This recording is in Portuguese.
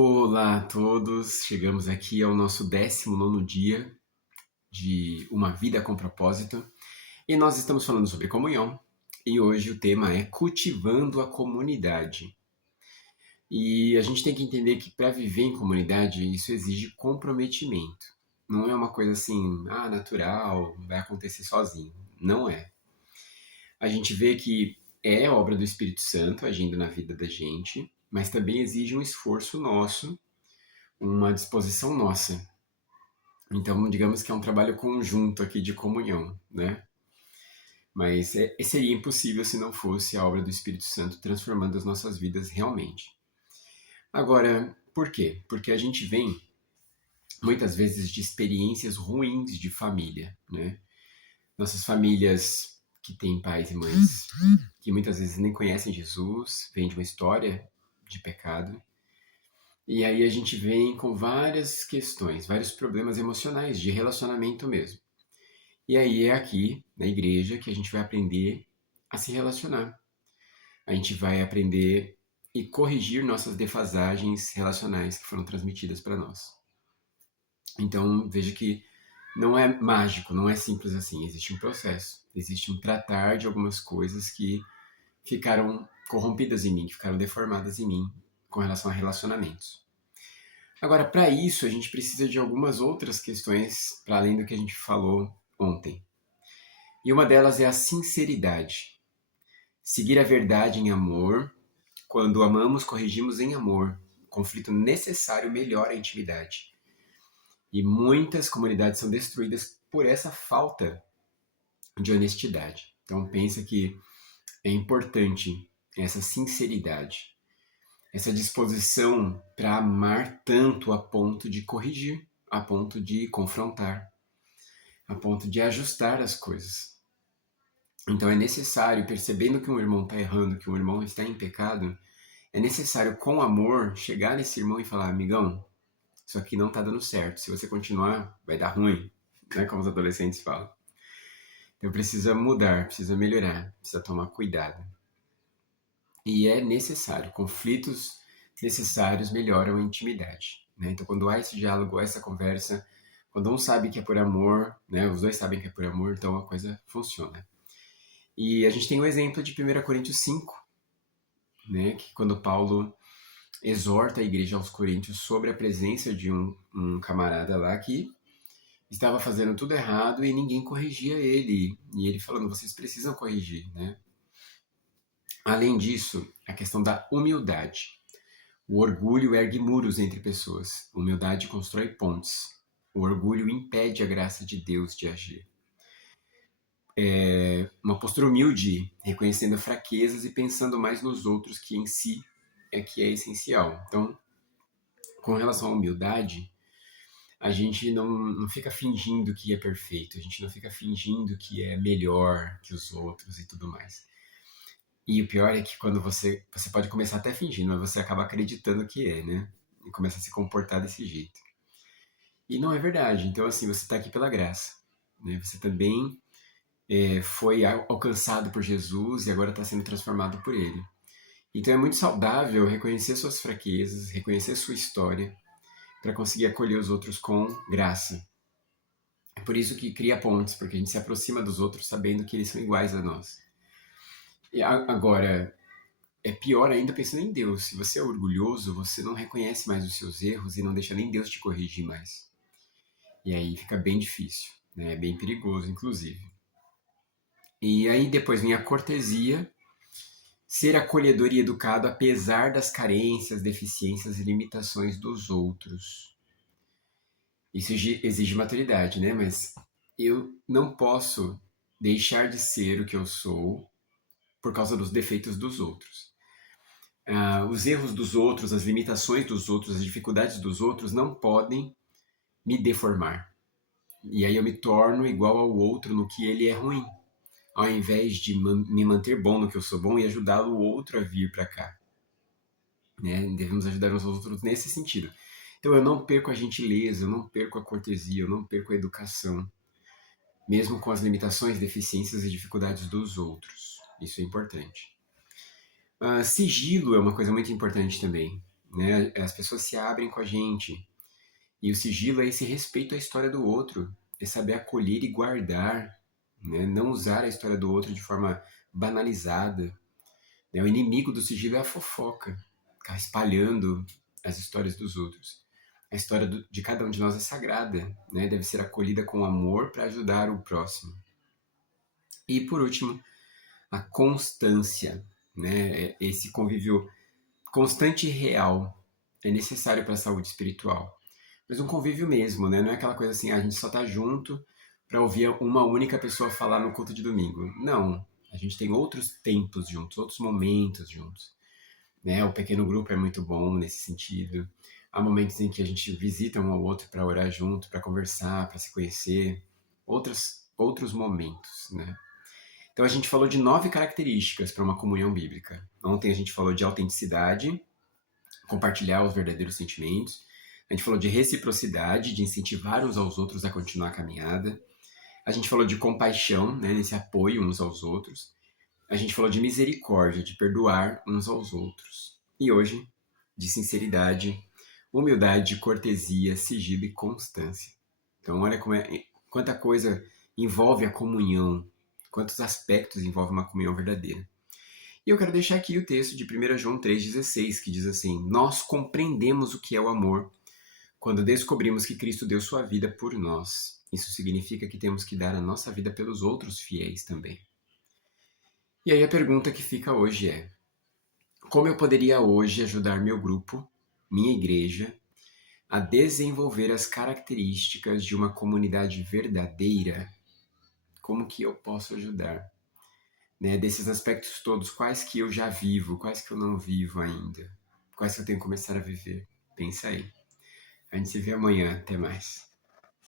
Olá a todos, chegamos aqui ao nosso 19º dia de Uma Vida com Propósito e nós estamos falando sobre comunhão e hoje o tema é cultivando a comunidade. E a gente tem que entender que para viver em comunidade isso exige comprometimento. Não é uma coisa assim, natural, vai acontecer sozinho. Não é. A gente vê que é obra do Espírito Santo agindo na vida da gente, mas também exige um esforço nosso, uma disposição nossa. Então, digamos que é um trabalho conjunto aqui de comunhão, né? Mas seria impossível se não fosse a obra do Espírito Santo transformando as nossas vidas realmente. Agora, por quê? Porque a gente vem muitas vezes de experiências ruins de família, né? Nossas famílias que têm pais e mães que muitas vezes nem conhecem Jesus, vêm de uma história de pecado. E aí a gente vem com várias questões, vários problemas emocionais, de relacionamento mesmo. E aí é aqui, na igreja, que a gente vai aprender a se relacionar. A gente vai aprender e corrigir nossas defasagens relacionais que foram transmitidas para nós. Então, veja que não é mágico, não é simples assim. Existe um processo, existe um tratar de algumas coisas que ficaram corrompidas em mim, que ficaram deformadas em mim com relação a relacionamentos. Agora, para isso, a gente precisa de algumas outras questões para além do que a gente falou ontem. E uma delas é a sinceridade. Seguir a verdade em amor. Quando amamos, corrigimos em amor. O conflito necessário melhora a intimidade. E muitas comunidades são destruídas por essa falta de honestidade. Então, pensa que é importante essa sinceridade, essa disposição para amar tanto a ponto de corrigir, a ponto de confrontar, a ponto de ajustar as coisas. Então é necessário, percebendo que um irmão está errando, que um irmão está em pecado, é necessário, com amor, chegar nesse irmão e falar: amigão, isso aqui não está dando certo. Se você continuar, vai dar ruim, né? Como os adolescentes falam. Então precisa mudar, precisa melhorar, precisa tomar cuidado. E é necessário. Conflitos necessários melhoram a intimidade, né? Então quando há esse diálogo, essa conversa, quando um sabe que é por amor, né? Os dois sabem que é por amor, então a coisa funciona. E a gente tem o exemplo de 1 Coríntios 5, né, que quando Paulo exorta a igreja aos coríntios sobre a presença de um camarada lá que estava fazendo tudo errado e ninguém corrigia ele. E ele falando: vocês precisam corrigir, né? Além disso, a questão da humildade. O orgulho ergue muros entre pessoas. A humildade constrói pontes. O orgulho impede a graça de Deus de agir. Uma postura humilde, reconhecendo fraquezas e pensando mais nos outros que em si é que é essencial. Então, com relação à humildade, a gente não fica fingindo que é perfeito, a gente não fica fingindo que é melhor que os outros e tudo mais. E o pior é que quando você pode começar até fingindo, mas você acaba acreditando que é, né? E começa a se comportar desse jeito. E não é verdade. Então, assim, você está aqui pela graça, né? Você também foi alcançado por Jesus e agora está sendo transformado por Ele. Então é muito saudável reconhecer suas fraquezas, reconhecer sua história, para conseguir acolher os outros com graça. É por isso que cria pontes, porque a gente se aproxima dos outros sabendo que eles são iguais a nós. E agora, é pior ainda pensando em Deus. Se você é orgulhoso, você não reconhece mais os seus erros e não deixa nem Deus te corrigir mais. E aí fica bem difícil, né? É bem perigoso, inclusive. E aí depois vem a cortesia, ser acolhedor e educado apesar das carências, deficiências e limitações dos outros. Isso exige maturidade, né? Mas eu não posso deixar de ser o que eu sou por causa dos defeitos dos outros. Os erros dos outros, as limitações dos outros, as dificuldades dos outros não podem me deformar. E aí eu me torno igual ao outro no que ele é ruim, ao invés de me manter bom no que eu sou bom e ajudar o outro a vir para cá. Né? Devemos ajudar uns aos outros nesse sentido. Então eu não perco a gentileza, eu não perco a cortesia, eu não perco a educação, mesmo com as limitações, deficiências e dificuldades dos outros. Isso é importante. Sigilo é uma coisa muito importante também. né? As pessoas se abrem com a gente. E o sigilo é esse respeito à história do outro, é saber acolher e guardar, né? Não usar a história do outro de forma banalizada, né? O inimigo do sigilo é a fofoca, ficar espalhando as histórias dos outros. A história de cada um de nós é sagrada, né? Deve ser acolhida com amor para ajudar o próximo. E por último, a constância, né? Esse convívio constante e real é necessário para a saúde espiritual. Mas um convívio mesmo, né? Não é aquela coisa assim, a gente só tá junto para ouvir uma única pessoa falar no culto de domingo. Não, a gente tem outros tempos juntos, outros momentos juntos, né? O pequeno grupo é muito bom nesse sentido. Há momentos em que a gente visita um ao outro para orar junto, para conversar, para se conhecer. Outros momentos, né? Então a gente falou de 9 características para uma comunhão bíblica. Ontem a gente falou de autenticidade, compartilhar os verdadeiros sentimentos. A gente falou de reciprocidade, de incentivar uns aos outros a continuar a caminhada. A gente falou de compaixão, né, nesse apoio uns aos outros. A gente falou de misericórdia, de perdoar uns aos outros. E hoje, de sinceridade, humildade, cortesia, sigilo e constância. Então, olha quanta coisa envolve a comunhão, quantos aspectos envolve uma comunhão verdadeira. E eu quero deixar aqui o texto de 1 João 3,16, que diz assim: Nós compreendemos o que é o amor quando descobrimos que Cristo deu sua vida por nós. Isso significa que temos que dar a nossa vida pelos outros fiéis também. E aí a pergunta que fica hoje é: como eu poderia hoje ajudar meu grupo, minha igreja, a desenvolver as características de uma comunidade verdadeira? Como que eu posso ajudar? Né, desses aspectos todos, quais que eu já vivo, quais que eu não vivo ainda? Quais que eu tenho que começar a viver? Pensa aí. A gente se vê amanhã. Até mais.